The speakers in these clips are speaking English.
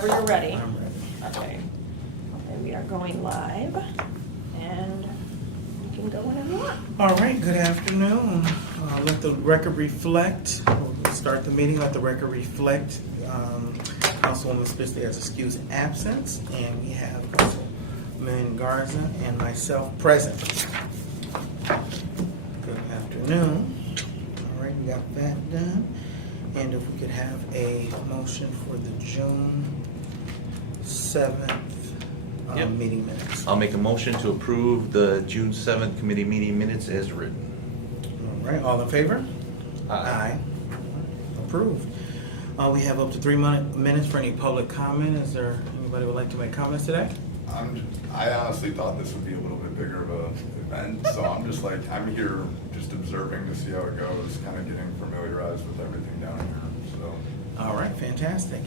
whenever you're ready. I'm ready. Okay. Okay, we are going live, and you can go whenever you want. All right, good afternoon. Let the record reflect. We'll start the meeting. Let the record reflect. Councilwoman Spitzley has excused absence, and we have Councilman Garza and myself present. Good afternoon. All right, we got that done. And if we could have a motion for the June 7th Yep. meeting minutes. I'll make a motion to approve the June 7th committee meeting minutes as written. All right, all in favor? Aye. Approved. We have up to 3 minutes for any public comment. Is there anybody who would like to make comments today? I honestly thought this would be a little bit bigger of an event, so I'm just like, I'm here just observing to see how it goes, kind of getting familiarized with everything down here, so. All right, fantastic.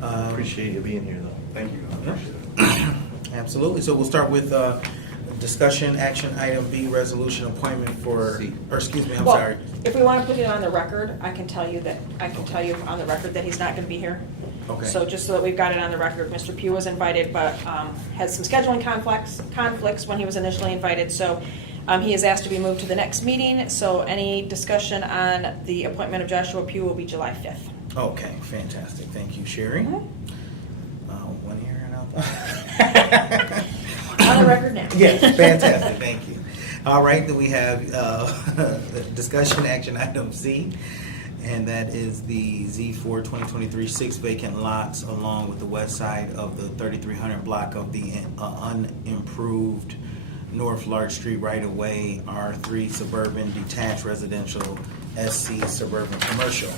Appreciate you being here, though. Thank you, I appreciate it. Absolutely. So we'll start with discussion action item B, resolution appointment for, C. or excuse me, I'm Well, sorry. if we want to put it on the record, I can tell you on the record that he's not going to be here. Okay. So just so that we've got it on the record, Mr. Pugh was invited, but had some scheduling conflicts when he was initially invited. So he has asked to be moved to the next meeting. So any discussion on the appointment of Joshua Pugh will be July 5th. Okay, fantastic. Thank you, Sherry. Mhm. 1 year and out. On the record now. Yes, fantastic, thank you. All right, then we have discussion action item C, and that is the Z4 2023 6 vacant lots along with the west side of the 3300 block of the unimproved North Large Street right-of-way, R3 suburban detached residential, SC suburban commercial.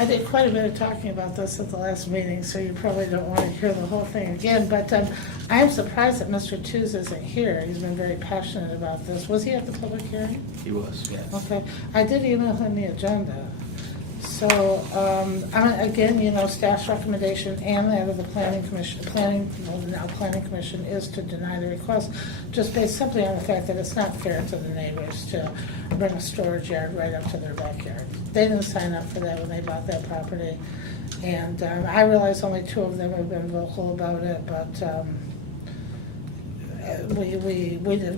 I did quite a bit of talking about this at the last meeting, so you probably don't want to hear the whole thing again, but I am surprised that Mr. Tews isn't here. He's been very passionate about this. Was he at the public hearing? He was. Yes. Okay, I did email him the agenda. So, I mean, again, staff's recommendation and that of the planning commission is to deny the request, just based simply on the fact that it's not fair to the neighbors to bring a storage yard right up to their backyard. They didn't sign up for that when they bought that property. And I realize only 2 of them have been vocal about it, but we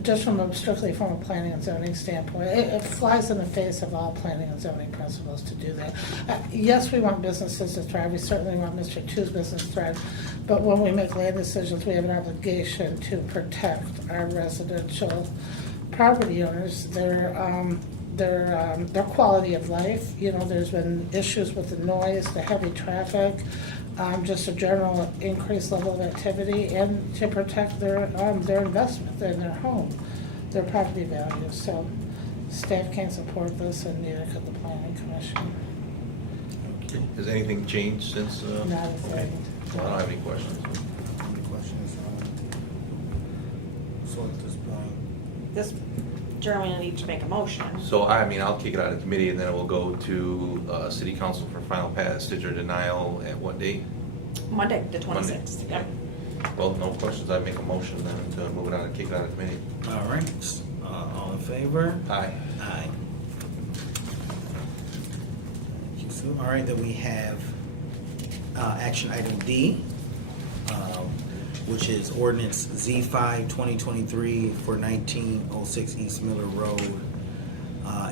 just strictly from a planning and zoning standpoint, it flies in the face of all planning and zoning principles to do that. Yes, we want businesses to thrive. We certainly want Mr. Two's business to thrive. But when we make land decisions, we have an obligation to protect our residential property owners, their quality of life. There's been issues with the noise, the heavy traffic, just a general increased level of activity, and to protect their investment in their home, their property values. So staff can't support this, and neither could the planning commission. Has anything changed since? Not a thing. I don't have any questions. Any questions? So at this point, This generally needs to make a motion. So, I'll kick it out of committee, and then it will go to city council for final passage or denial at what date? Monday, the 26th. Monday. Yep. Well, no questions. I make a motion then to move it out and kick it out of committee. all right, all in favor? Aye. Aye. Thank you, Sue. All right, then we have action item D, which is ordinance Z5 2023 for 1906 East Miller Road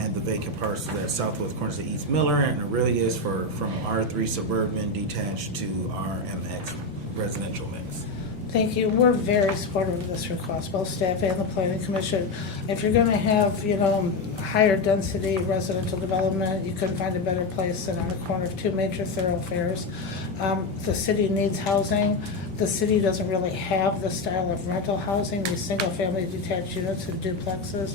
and the vacant parcels at southwest corners of East Miller, and it really is from R3 suburban detached to RMX residential mix. Thank you. We're very supportive of this request, both staff and the planning commission. If you're going to have, higher density residential development, you couldn't find a better place than on the corner of 2 major thoroughfares. The city needs housing. The city doesn't really have the style of rental housing, these single-family detached units and duplexes.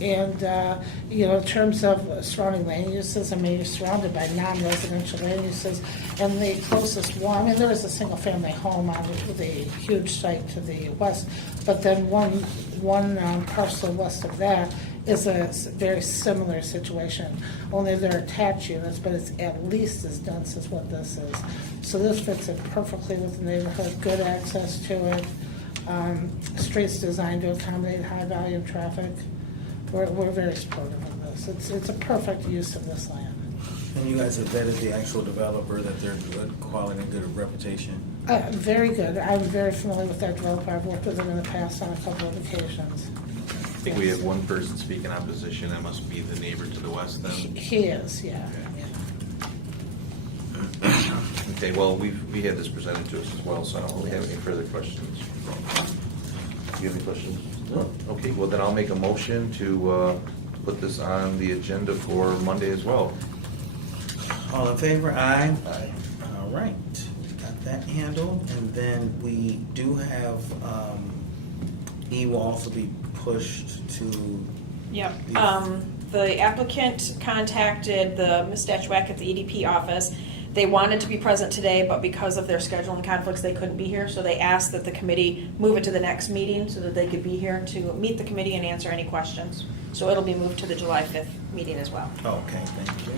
In terms of surrounding land uses, you're surrounded by non-residential land uses, and the closest one, there is a single-family home on the huge site to the west, but then one parcel west of that is a very similar situation, only they're attached units, but it's at least as dense as what this is. So this fits in perfectly with the neighborhood, good access to it, streets designed to accommodate high volume traffic. We're very supportive of this. It's a perfect use of this land. And you guys have vetted the actual developer, that they're good quality and good reputation? Very good. I'm very familiar with that developer. I've worked with him in the past on a couple of occasions. I think we have one person speaking opposition, that must be the neighbor to the west then. He is, yeah. Okay, well, we had this presented to us as well, so I don't really have any further questions. Do you have any questions? No. Okay, well, then I'll make a motion to put this on the agenda for Monday as well. All in favor? Aye. Aye. All right, got that handled. And then we do have, E will also be pushed to, Yep. Yes. The applicant contacted the Ms. Statuac at the EDP office. They wanted to be present today, but because of their scheduling conflicts, they couldn't be here. So they asked that the committee move it to the next meeting so that they could be here to meet the committee and answer any questions. So it'll be moved to the July 5th meeting as well. okay, thank you.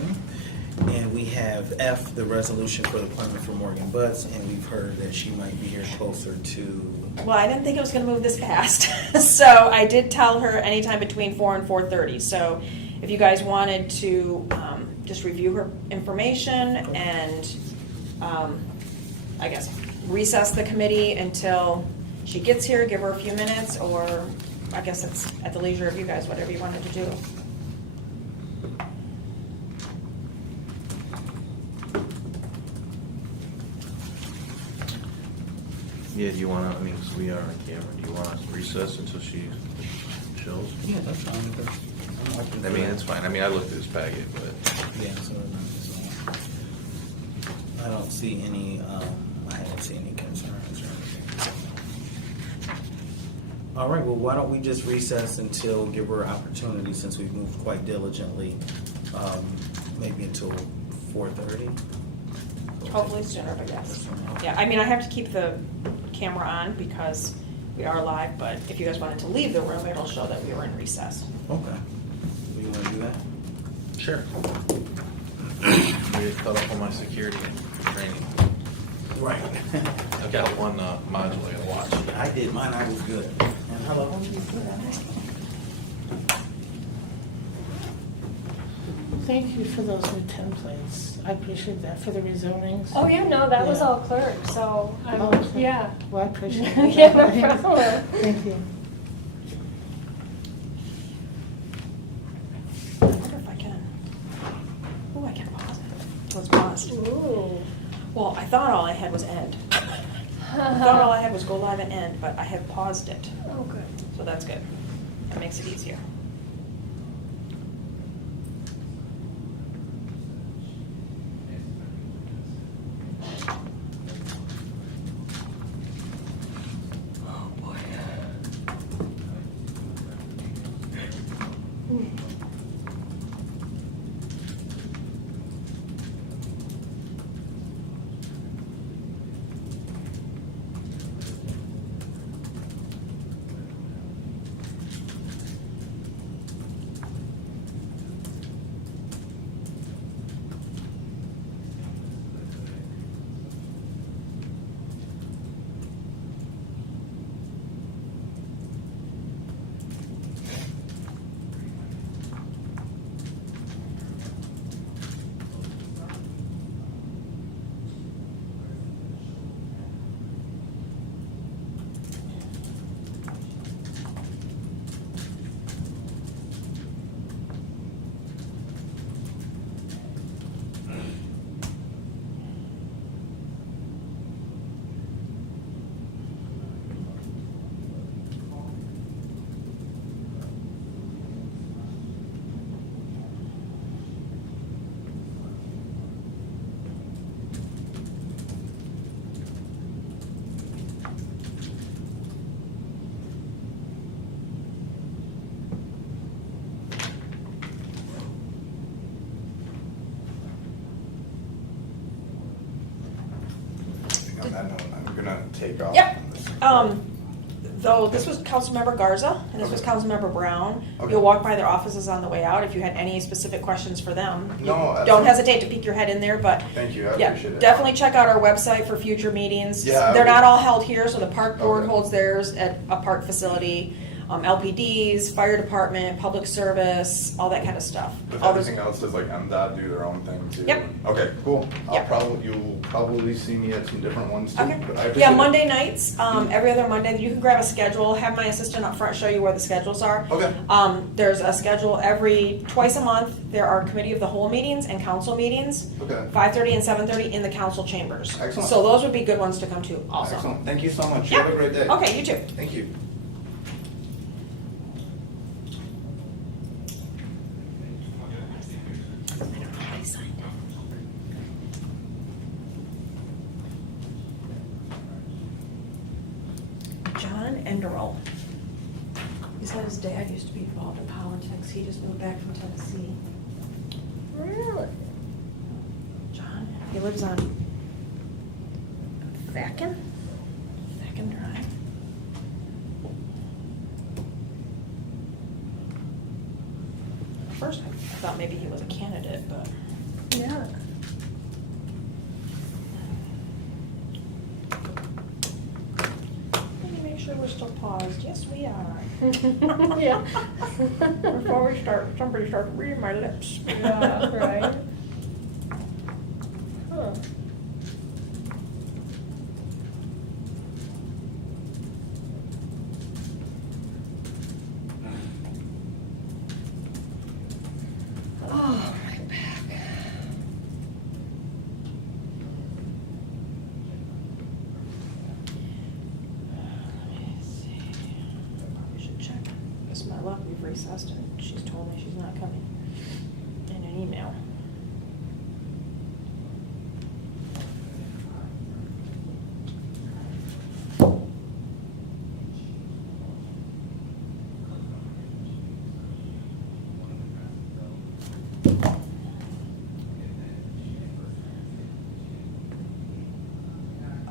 And we have F, the resolution for the appointment for Morgan Butts, and we've heard that she might be here closer to, Well, I didn't think it was gonna move this fast. So I did tell her anytime between 4 and 4:30. So if you guys wanted to just review her information and, I guess, recess the committee until she gets here, give her a few minutes, or I guess it's at the leisure of you guys, whatever you wanted to do. Yeah, do you wanna, I mean, 'cause we are on camera, do you wanna recess until she shows? yeah, that's fine. I mean, it's fine, I mean, I looked at this packet, but, Yeah, so I don't see any, I don't see any concerns or anything. All right, well, why don't we just recess until, give her opportunity, since we've moved quite diligently, maybe until 4:30? Hopefully sooner, but yes. Yeah, I mean, I have to keep the camera on because we are live, but if you guys wanted to leave the room, it'll show that we were in recess. Okay. Do you wanna do that? sure. We caught up on my security training. Right. I've got one module I gotta watch. I did mine, I was good. And hello? Thank you for those new templates. I appreciate that for the rezonings. Oh, yeah, no, that was Yeah. all clerk, so, Oh, okay. yeah. Well, I appreciate it. Yeah, no problem. Thank you. I wonder if I can. Oh, I can pause it. Let's pause. Ooh. Well, I thought all I had was end. I thought all I had was go live and end, but I have paused it, Oh, good. so that's good. That makes it easier. Oh, boy. On that note, I'm gonna take off. Yep. on this. Though this was Councilmember Garza and this was Okay. Councilmember Brown, Okay. you'll walk by their offices on the way out. If you had any specific questions for them, you No, that's don't fine. hesitate to peek your head in there, but Thank you, I yeah, appreciate it. definitely check out our website for future meetings. Yeah, I They're not would- all held here, so the park board Okay. holds theirs at a park facility. LPDs, fire department, public service, all that kind of stuff. But All those- everything else, does like MDOT do their own thing too? Yep. Okay, cool. Yep. You'll probably see me at some different ones too. Okay. But I appreciate Yeah, it. Monday nights, every other Monday, you can grab a schedule, have my assistant up front show you where the schedules are. Okay. There's a schedule twice a month. There are committee of the whole meetings and council meetings. Okay. 5:30 and 7:30 in the council chambers. Excellent. So those would be good ones to come to also. Excellent. Thank you so much. You Yeah. have a great day. Okay, you too. Thank you. John Enderle. He said his dad used to be involved in politics. He just moved back from Tennessee. Really? John, he lives on Vacken Drive. At first, I thought maybe he was a candidate, but Yeah. let me make sure we're still paused. Yes, we are. Yeah. Before we start, somebody started reading my lips. Yeah, right. Huh. Oh, my back. Let me see. Probably should check. It's my luck, we've recessed and she's told me she's not coming in an email.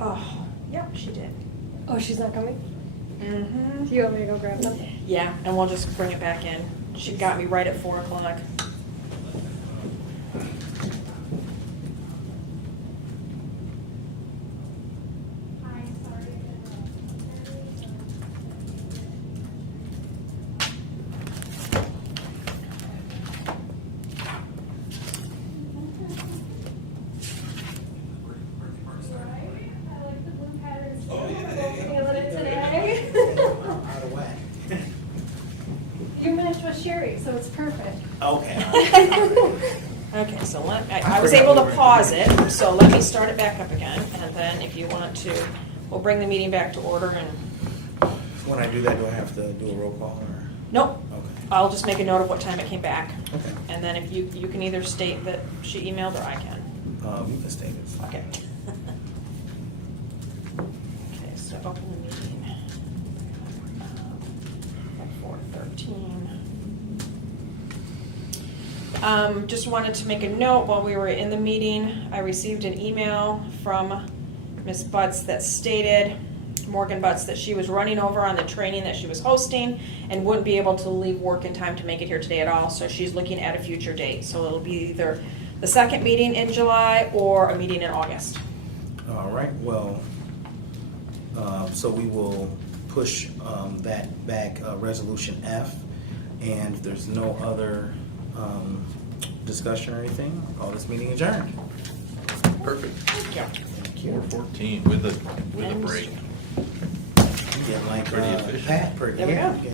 Oh, yep, she did. Oh, she's not coming? Mm-hmm. Do you want me to go grab them? Yeah, and we'll just bring it back in. She got me right at 4 o'clock. Feeling it today? Out of whack. You match with Sherry, so it's perfect. Okay. Okay, so I was able to pause it, so let me start it back up again, and then if you want to, we'll bring the meeting back to order and, When I do that, do I have to do a roll call or? nope, Okay. I'll just make a note of what time it came back. Okay. And then if you can either state that she emailed or I can. You can stay this. Okay. Okay, so open the meeting. At 4:13. Just wanted to make a note while we were in the meeting, I received an email from Ms. Butts that stated, Morgan Butts, that she was running over on the training that she was hosting and wouldn't be able to leave work in time to make it here today at all, so she's looking at a future date. So it'll be either the second meeting in July or a meeting in August. All right, well, so we will push that back, Resolution F, and if there's no other discussion or anything, I'll call this meeting adjourned. Perfect. Thank you. Thank you. 4:14 with a break. Get like Pretty efficient. Pat, pretty, There we yeah. go.